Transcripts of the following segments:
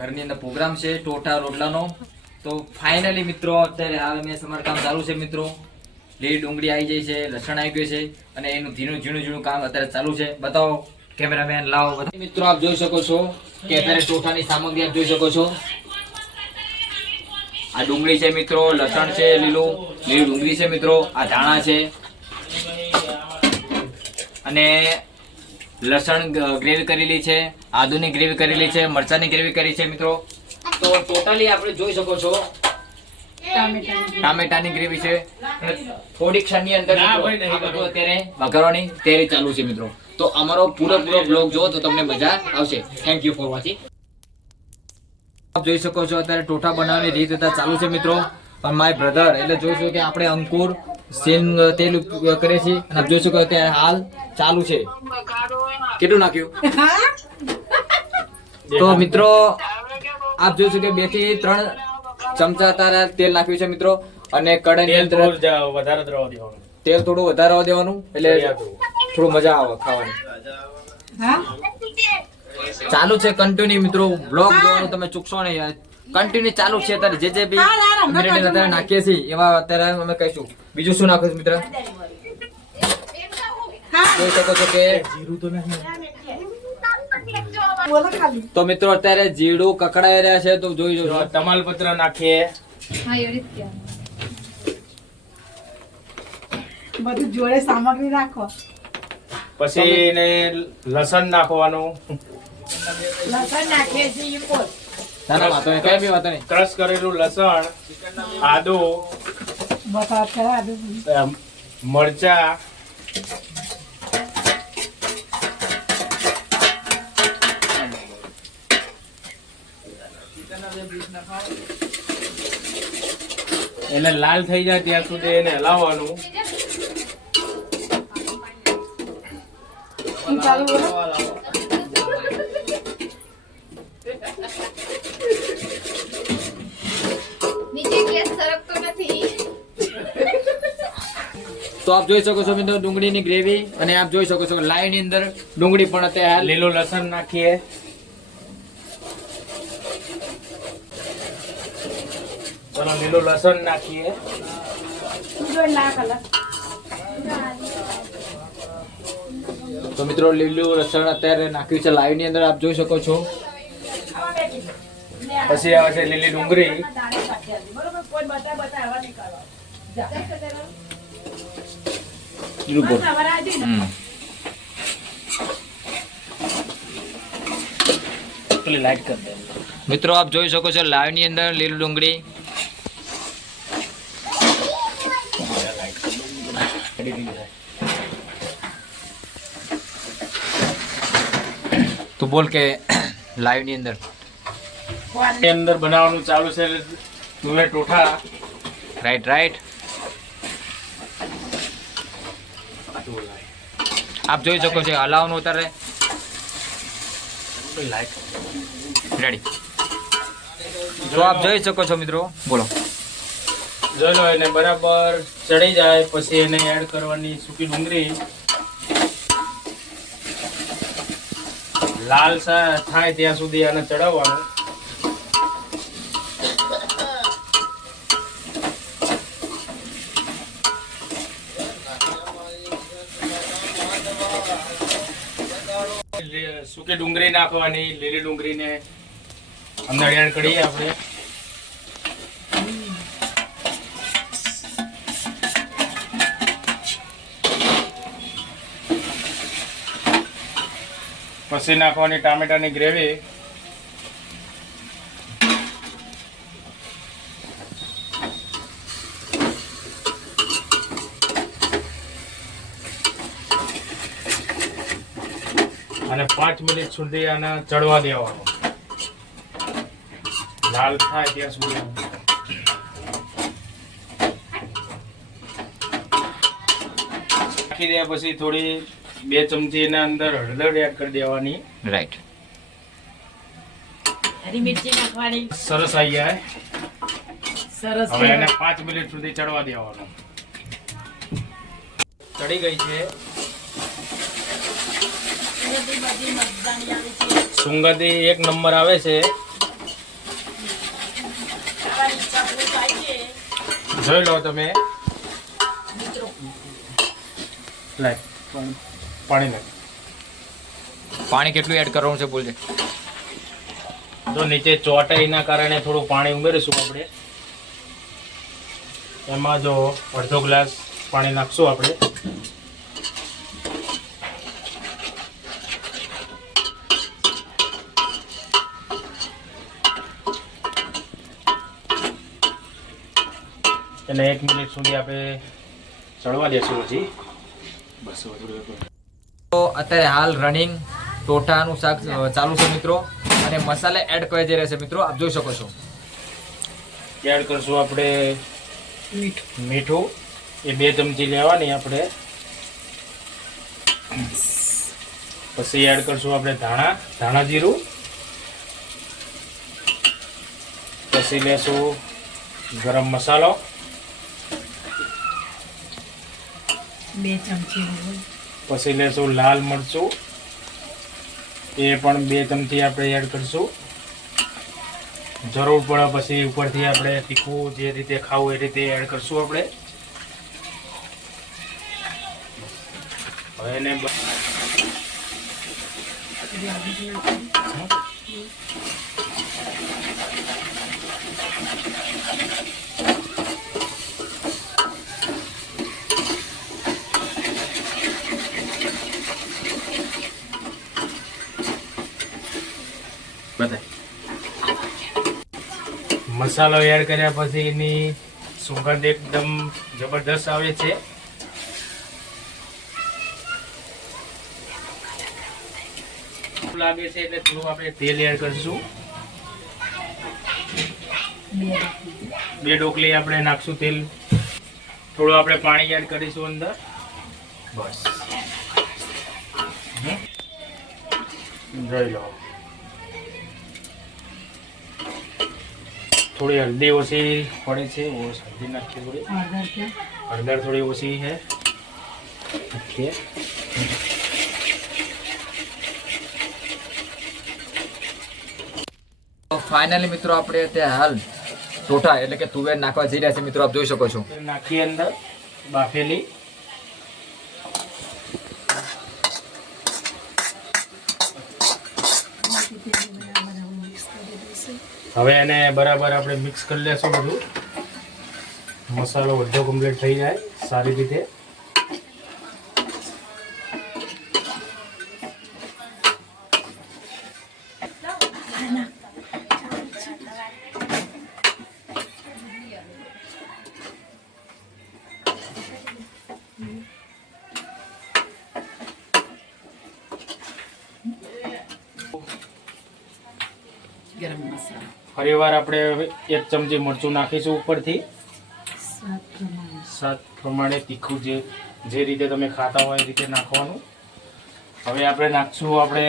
ઘરની અંદર પ્રોગ્રામ છે ટોઠા રોટલાનો. તો ફાઇનલી મિત્રો, અત્યારે હાલ મેં સમારકામ ચાલુ છે મિત્રો. લીલી ડુંગળી આવી જાય છે, લસણ આવી ગયું છે, અને એનું ધીણું ઝીણું ઝીણું કામ અત્યારે ચાલુ છે. બતાવો કેમેરામેન લાવો મિત્રો, આપ જોઈ શકો છો કે અત્યારે ટોઠાની સામગ્રી આપ જોઈ શકો છો. આ ડુંગળી છે મિત્રો, લસણ છે લીલું, લીલી ડુંગળી છે મિત્રો, આ ધાણા છે. અને લસણ ગ્રેવી કરેલી છે આદુની ગ્રેવી કરેલી છે મરચાની ગ્રેવી કરી છે મિત્રો. તો ટોટલી આપણે જોઈ શકો છો. ટામેટાની ગ્રેવી છે. થોડી ક્ષણની અંદર અત્યારે વઘારવાની તૈયારી ચાલુ છે મિત્રો. તો અમારો પૂરેપૂરો બ્લોગ જુઓ તો તમને મજા આવશે. થેન્ક યુ ફોર વોચિંગ આપ જોઈ શકો છો અત્યારે ટોઠા બનાવવાની રીત અત્યારે ચાલુ છે મિત્રો. પણ માય બ્રધર એટલે જોઈશું કે આપણે અંકુર સિંગ તેલ ઉપયોગ કરીએ છીએ. અને આપ જોઈ શકો અત્યારે હાલ ચાલુ છે. કેટલું નાખ્યું? તો મિત્રો આપ જોશો કે બેથી ત્રણ ચમચા તારા તેલ નાખ્યું છે મિત્રો. અને કડાઈ તેલ થોડું વધારે દેવાનું. તેલ થોડું વધારે દેવાનું એટલે થોડું. મજા આવે ખાવાની. ચાલુ છે કન્ટિન્યુ મિત્રો. બ્લોગ જોવાનું તમે ચૂકશો નહીં યાર. કન્ટિન્યુ ચાલુ છે અત્યારે. જે જે બી અત્યારે નાખીએ છીએ એવા અત્યારે અમે કહીશું. બીજું શું નાખું મિત્ર? જોઈ શકો છો કે તો મિત્રો અત્યારે જીરું કકડાઈ રહ્યા છે તો જોઈ જો જોજો. તમાલપત્ર નાખીએ. બધું જોડે સામગ્રી રાખો. પછી એને લસણ નાખવાનું. લસણ નાખીએ છીએ ઈ બોલ. ના ના વાતો નહીં કઈ બી વાતો નહીં. ક્રશ કરેલું લસણ આદુ મરચા એને લાલ થઈ જાય ત્યાં સુધી એને હલાવવાનું. તો આપ જોઈ શકો છો મિત્રો ડુંગળીની ગ્રેવી અને આપ જોઈ શકો છો લાઈવની અંદર ડુંગળી પણ અત્યારે લીલું લસણ નાખીએ. ચલો લીલું લસણ નાખીએ. તો મિત્રો લીલું લસણ અત્યારે નાખ્યું છે. લાઈવની અંદર આપ જોઈ શકો છો. પછી આવે છે લીલી ડુંગળી. મિત્રો આપ જોઈ શકો છો લાઈવની અંદર લીલું ડુંગળી. તું બોલ કે લાઈવની અંદર. અંદર બનાવવાનું ચાલુ છે તુવે ટોઠા રાઈટ રાઈટ આપ જોઈ શકો છો હલાવવાનું ઉતારે. રેડી જો આપ જોઈ શકો છો મિત્રો. બોલો. જોઈ લો એને બરાબર ચડી જાય પછી એને એડ કરવાની સૂકી ડુંગળી. લાલ થાય ત્યાં સુધી આને ચડાવવાનું. સૂકી ડુંગળી નાખવાની, લીલી ડુંગળીને અંદર એડ કરીએ આપણે. પછી નાખવાની ટામેટાની ગ્રેવી. અને પાંચ મિનિટ સુધી આને ચડવા દેવાનું. લાલ થાય ત્યાં સુધી નાખી દે પછી થોડી બે ચમચી એના અંદર હળદર એડ કરી દેવાની. રાઈટ હરી મિર્ચી નાખવાની. સરસ આવી જાય. સરસ હવે એને 5 મિનિટ સુધી ચડવા દેવાનું. ચડી ગઈ છે. સુંગતી એક નંબર આવે છે. જોઈ લો તમે. લાઈક પણ પાણી નાખી પાણી કેટલું એડ કરવાનું છે બોલજે. જો નીચે ચોટાઈના કારણે થોડું પાણી ઉમેરીશું આપણે. એમાં જો અડધો ગ્લાસ પાણી નાખશું આપણે. એને એક મિનિટ સુધી આપણે ચડવા દેશું પછી બસ તો અત્યારે હાલ રનિંગ ટોટાનું શાક ચાલુ છે મિત્રો. અને મસાલા એડ કરી જે રહેશે મિત્રો. આપ જોઈ શકો છો. એડ કરશું આપણે મીઠું. એ બે ચમચી લેવાની આપણે. પછી એડ કરશું આપણે ધાણા ધાણા જીરું. પછી લેશું ગરમ મસાલો. બે ચમચી પછી લેશું લાલ મરચું. એ પણ બે ચમચી આપણે એડ કરીશું. જરૂર પડે પછી ઉપરથી આપણે તીખું જે રીતે ખાવું એ રીતે એડ કરશું આપણે. હવે એને મસાલો એડ કર્યા પછી એની સુગંધ એકદમ જબરદસ્ત આવે છે. લાગે છે એટલે થોડું આપણે તેલ એડ કરીશું. બે ડોકલી આપણે નાખશું તેલ. થોડું આપણે પાણી એડ કરીશું અંદર. બસ. જોઈ લો. થોડી હલ્દી ઓછી પડે છે હલ્દી નાખીએ થોડી. હળદર થોડી ઓછી છે. નાખીએ. ફાઇનલી મિત્રો આપણે અત્યારે હાલ ટોટા એટલે કે તુવેર નાખવા જઈ રહ્યા છે. મિત્રો આપ જોઈ શકો છો. નાખીએ અંદર બાફેલી. હવે એને બરાબર આપણે મિક્સ કરી લેશું બધું. મસાલો બધો કમ્પ્લીટ થઈ જાય સારી રીતે. ગરમ મસાલો. ફરી વાર આપણે એક ચમચી મરચું નાખીશું ઉપરથી. સાત પ્રમાણે તીખું જે જે રીતે તમે ખાતા હોય એ રીતે નાખવાનું. હવે આપણે નાખશું આપણે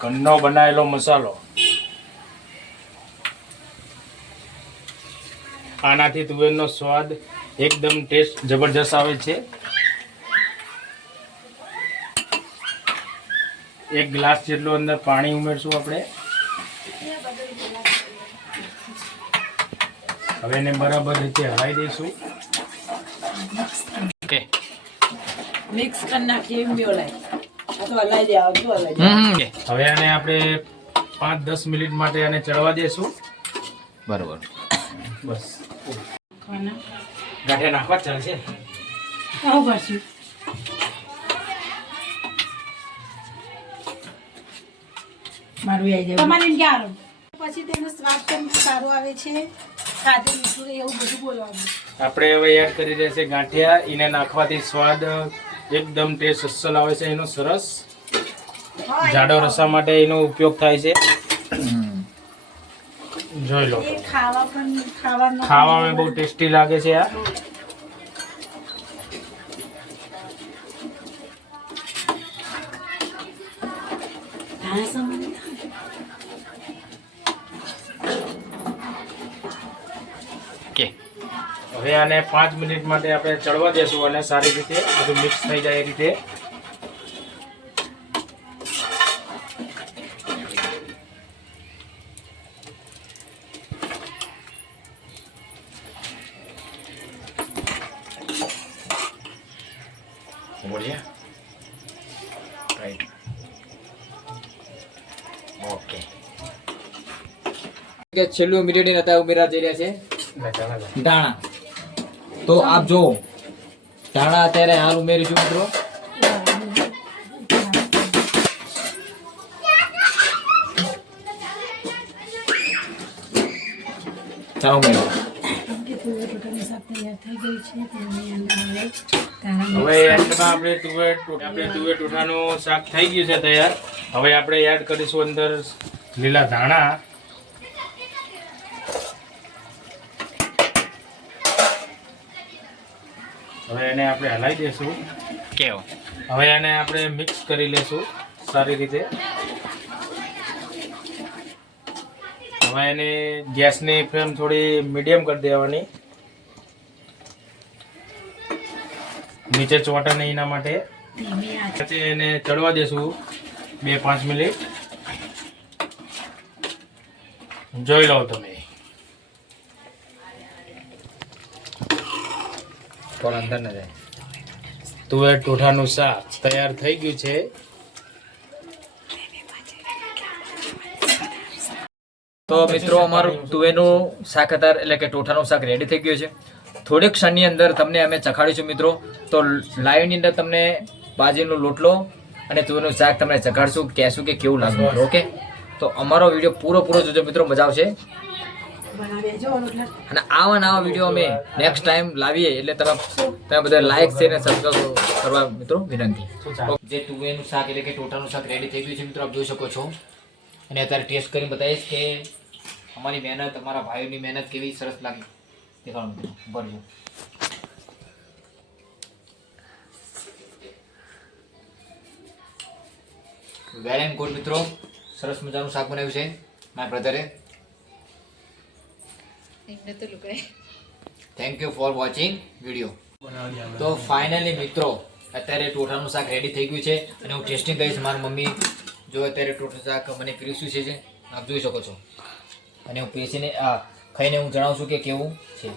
ઘરનો બનાવેલો મસાલો. આનાથી તુવેરનો સ્વાદ એકદમ ટેસ્ટ જબરજસ્ત આવે છે. એક ગ્લાસ જેટલું અંદર પાણી ઉમેરશું આપણે. હવે એને બરાબર રીતે હલાવી દઈશું. ઓકે. મિક્સ કરી નાખીએ દે હવે આને આપણે પાંચ દસ મિનિટ માટે આને ચડવા દેશું બરોબર. બસ. ગાંઠિયા નાખવા ચાલશે. આવું પાછું. મારું આવી જાય. તમારે એમ ક્યાં પછી તેનો સ્વાદ પણ સારો આવે છે. ખાધે મીઠું એવું બધું બોલવાનું. આપણે હવે એડ કરી રહ્યા છે ગાંઠિયા. એને નાખવાથી સ્વાદ એકદમ ટેસ્ટ અસલ આવે છે. એનો સરસ જાડો રસા માટે એનો ઉપયોગ થાય છે. જોઈ લો. ખાવા પણ ખાવામાં બહુ ટેસ્ટી લાગે છે આ. હવે આને પાંચ મિનિટ માટે આપણે ચડવા દેશું અને સારી રીતે બધું મિક્સ થઈ જાય એ રીતે. ઓકે કે છેલ્લું મીડિયમ હતા ઉમેરા જઈ રહ્યા છે? દાણા તો આપ જો ધાણા અત્યારે હાલ ઉમેરીશું મિત્રો. ચાલો હવે એન્ડમાં આપણે તુવેર આપણે તુવેર ટોઠાનું શાક થઈ ગયું છે તૈયાર. હવે આપણે એડ કરીશું અંદર લીલા ધાણા. હવે એને આપણે હલાવી દઈશું કેવો? હવે એને આપણે મિક્સ કરી લેશું સારી રીતે. હવે એને ગેસની ફ્લેમ થોડી મીડિયમ કરી દેવાની. નીચે ચોંટે નહીં એના માટે. પછી એને ચડવા દેશું બે પાંચ મિનિટ. જોઈ લો તમે. પણ અંદર ન જાય. તુવેર ટોઠાનું શાક તૈયાર થઈ ગયું છે. તો મિત્રો અમારું તુવેરનું શાક અત્યારે એટલે કે ટોઠાનું શાક રેડી થઈ ગયું છે. થોડીક ક્ષણની અંદર તમને અમે ચખાડીશું મિત્રો. તો લાઈવની અંદર તમને બાજરીનો લોટલો અને તુવેરનું શાક તમને ચખાડશું. કહેશું કે કેવું લાગે ઓકે તો અમારો વીડિયો પૂરો પૂરો જોજો મિત્રો. મજા આવશે. અને આવા નવા વીડિયો અમે નેક્સ્ટ ટાઈમ લાવીએ. એટલે તમે તમે બધા લાઈક શેર અને સબસ્ક્રાઈબ કરવા મિત્રો વિનંતી. જે તુવેરનું શાક એટલે કે ટોટાનું શાક રેડી થઈ ગયું છે મિત્રો, આપ જોઈ શકો છો. અને અત્યારે ટેસ્ટ કરીને બતાવીશ કે અમારી મહેનત, અમારા ભાઈઓની મહેનત કેવી સરસ લાગી. દેખાડો મિત્રો વેલ એન્ડ ગુડ મિત્રો, સરસ મજાનું શાક બનાવ્યું છે મારા બ્રધરે thank you for watching video તો ફાઇનલી મિત્રો, અત્યારે ટોઠાનું શાક રેડી થઈ ગયું છે અને હું ટેસ્ટિંગ કરીશ. મારી મમ્મી જો અત્યારે ટોઠા શાક મને પીરસ્યું છે આપ જોઈ શકો છો. અને હું પીરસીને, આ, ખાઈને હું જણાવું છું કે કેવું છે.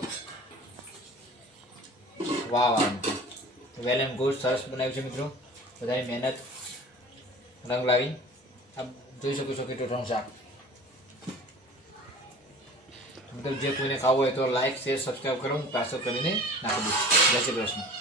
વાહ વાહ વેલ એન્ડ ગુડ સરસ બનાવ્યું છે મિત્રો. બધાની મહેનત રંગ લાવી. આપ જોઈ શકો છો કે ટોઠાનું શાક. મતલબ જે કોઈને ખાવું હોય તો લાઈક શેર સબસ્ક્રાઈબ કરો. હું પાર્સલ કરીને નાખી દઈશ. જય શ્રી કૃષ્ણ.